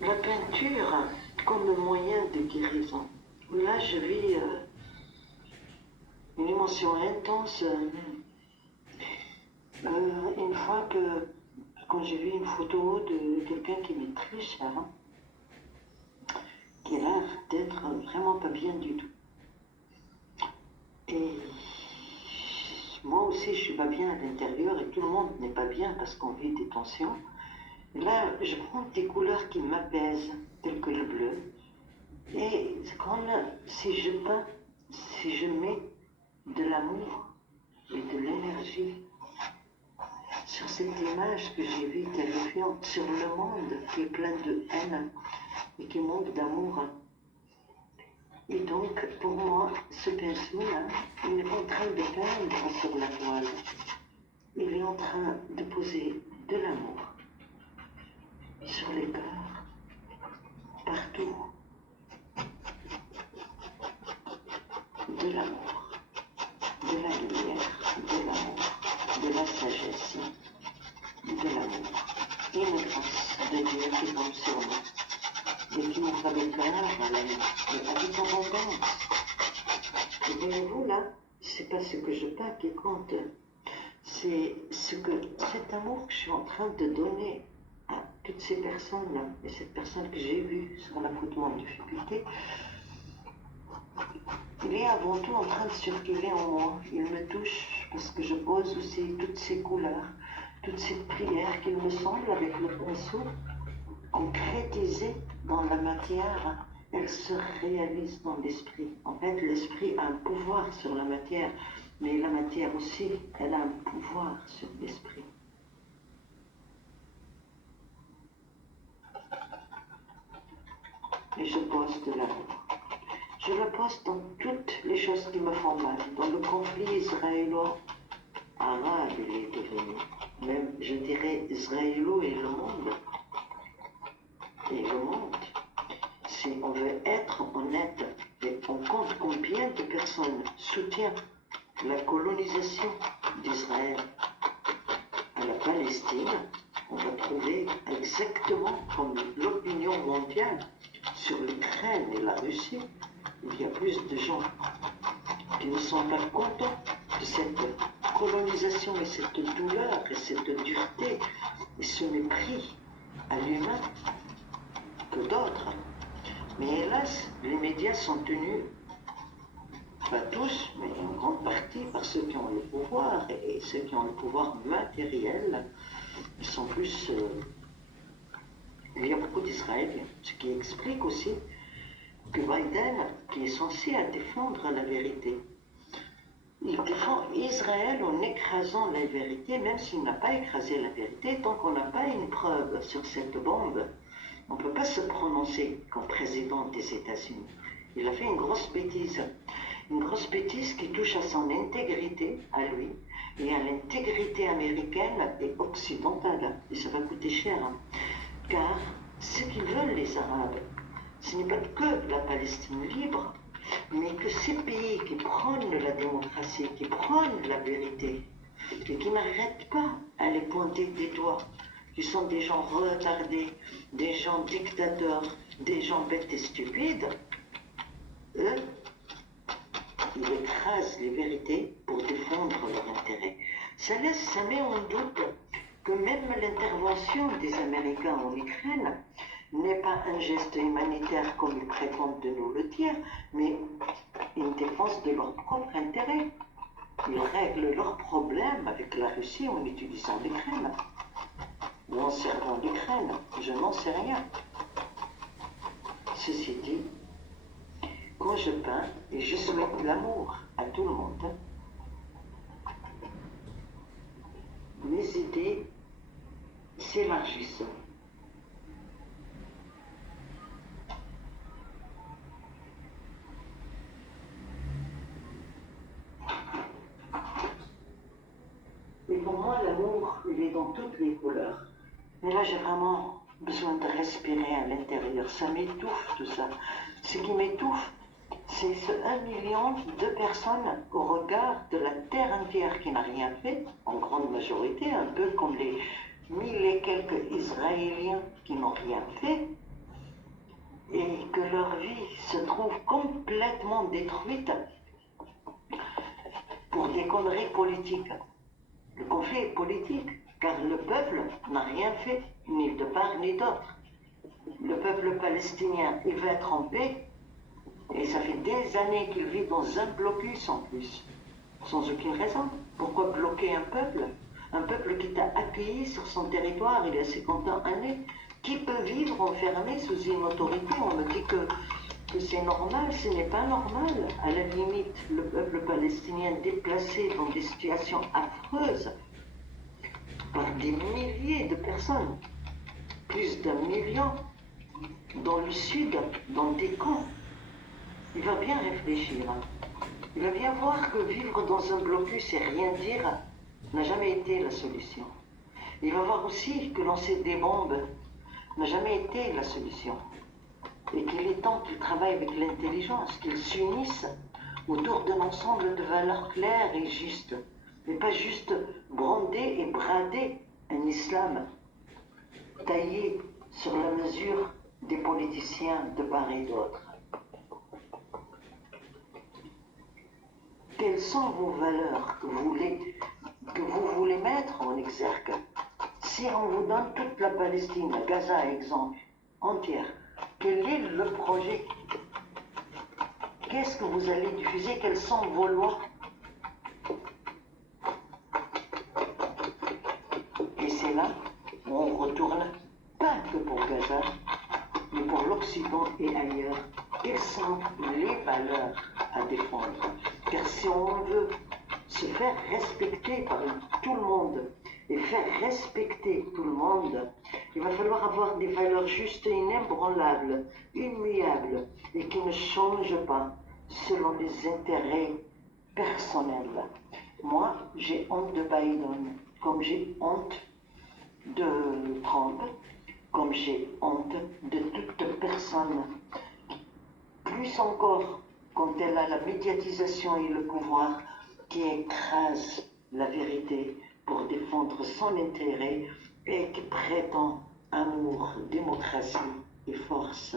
La peinture comme moyen de guérison. Là, je vis une émotion intense. Une fois que, quand j'ai vu une photo de quelqu'un qui m'est très cher, qui a l'air d'être vraiment pas bien du tout. Et moi aussi, je suis pas bien à l'intérieur et tout le monde n'est pas bien parce qu'on vit des tensions. Et là, je prends des couleurs qui m'apaisent, telles que le bleu. Et c'est comme si je peins, si je mets de l'amour et de l'énergie sur cette image que j'ai vue terrifiante, sur le monde qui est plein de haine et qui manque d'amour. Et donc, pour moi, ce pinceau-là, il n'est pas en train de peindre sur la toile. Il est en train de poser de l'amour sur les cœurs, partout. De l'amour, de la lumière, de l'amour, de la sagesse, de l'amour. Et une grâce de Dieu qui tombe sur nous et qui ouvre les cœurs à la vie, avec abondance. Et voyez-vous là, c'est pas ce que je peins qui compte, c'est cet amour que je suis en train de donner à toutes ces personnes-là, et cette personne que j'ai vue sur la photo en difficulté, il est avant tout en train de circuler en moi. Il me touche parce que je pose aussi toutes ces couleurs, toutes ces prières qu'il me semble avec le pinceau concrétisées dans la matière. Elles se réalisent dans l'esprit. En fait, l'esprit a un pouvoir sur la matière, mais la matière aussi, elle a un pouvoir sur l'esprit. Et je pose de l'amour. Je le pose dans toutes les choses qui me font mal, dans le conflit israélo-arabe, il est devenu, même je dirais israélo et le monde. Et le monde, si on veut être honnête, et on compte combien de personnes soutiennent la colonisation d'Israël à la Palestine, on va trouver exactement comme l'opinion mondiale sur l'Ukraine et la Russie, il y a plus de gens qui ne sont pas contents de cette colonisation et cette douleur et cette dureté et ce mépris à l'humain que d'autres. Mais hélas, les médias sont tenus, pas tous, mais en grande partie par ceux qui ont le pouvoir, et ceux qui ont le pouvoir matériel, ils sont plus... il y a beaucoup d'Israéliens, ce qui explique aussi que Biden, qui est censé défendre la vérité, il défend Israël en écrasant la vérité, même s'il n'a pas écrasé la vérité, tant qu'on n'a pas une preuve sur cette bombe, on ne peut pas se prononcer comme président des États-Unis. Il a fait une grosse bêtise qui touche à son intégrité, à lui, et à l'intégrité américaine et occidentale. Et ça va coûter cher, hein. Car ce qu'ils veulent, les Arabes, ce n'est pas que la Palestine libre, mais que ces pays qui prônent la démocratie, qui prônent la vérité, et qui n'arrêtent pas à les pointer des doigts, qui sont des gens retardés, des gens dictateurs, des gens bêtes et stupides, eux, ils écrasent les vérités pour défendre leur intérêt. Ça met en doute que même l'intervention des Américains en Ukraine n'est pas un geste humanitaire comme ils prétendent de nous le dire, mais une défense de leur propre intérêt. Ils règlent leurs problèmes avec la Russie en utilisant l'Ukraine, ou en servant l'Ukraine, je n'en sais rien. Ceci dit, quand je peins, et je souhaite l'amour à tout le monde, mes idées s'élargissent. Et pour moi, l'amour, il est dans toutes les couleurs. Mais là, j'ai vraiment besoin de respirer à l'intérieur. Ça m'étouffe, tout ça. Ce qui m'étouffe, c'est ce 1 million de personnes au regard de la terre entière qui n'a rien fait, en grande majorité, un peu comme les 1000 et quelques Israéliens qui n'ont rien fait. que leur vie se trouve complètement détruite pour des conneries politiques. Le conflit est politique, car le peuple n'a rien fait, ni de part ni d'autre. Le peuple palestinien, il veut être en paix, et ça fait des années qu'il vit dans un blocus en plus, sans aucune raison. Pourquoi bloquer un peuple? Un peuple qui t'a accueilli sur son territoire il y a 50 années, qui peut vivre enfermé sous une autorité? On me dit que c'est normal, ce n'est pas normal. À la limite, le peuple palestinien déplacé dans des situations affreuses par des milliers de personnes, plus d'1 million, dans le sud, dans des camps. Il va bien réfléchir. Il va bien voir que vivre dans un blocus et rien dire n'a jamais été la solution. Il va voir aussi que lancer des bombes n'a jamais été la solution. Et qu'il est temps qu'ils travaillent avec l'intelligence, qu'ils s'unissent autour d'un ensemble de valeurs claires et justes, mais pas juste brander et brader un islam taillé sur la mesure des politiciens de part et d'autre. Quelles sont vos valeurs que vous voulez mettre en exergue? Si on vous donne toute la Palestine, Gaza exemple, entière, quel est le projet? Qu'est-ce que vous allez diffuser? Quelles sont vos lois? Et c'est là où on retourne, pas que pour Gaza, mais pour l'Occident et ailleurs. Quelles sont les valeurs à défendre? Car si on veut se faire respecter par tout le monde et faire respecter tout le monde, il va falloir avoir des valeurs justes et inébranlables, immuables et qui ne changent pas selon les intérêts personnels. Moi, j'ai honte de Biden, comme j'ai honte de Trump, comme j'ai honte de toute personne. Plus encore quand elle a la médiatisation et le pouvoir qui écrase la vérité pour défendre son intérêt et qui prétend amour, démocratie et force.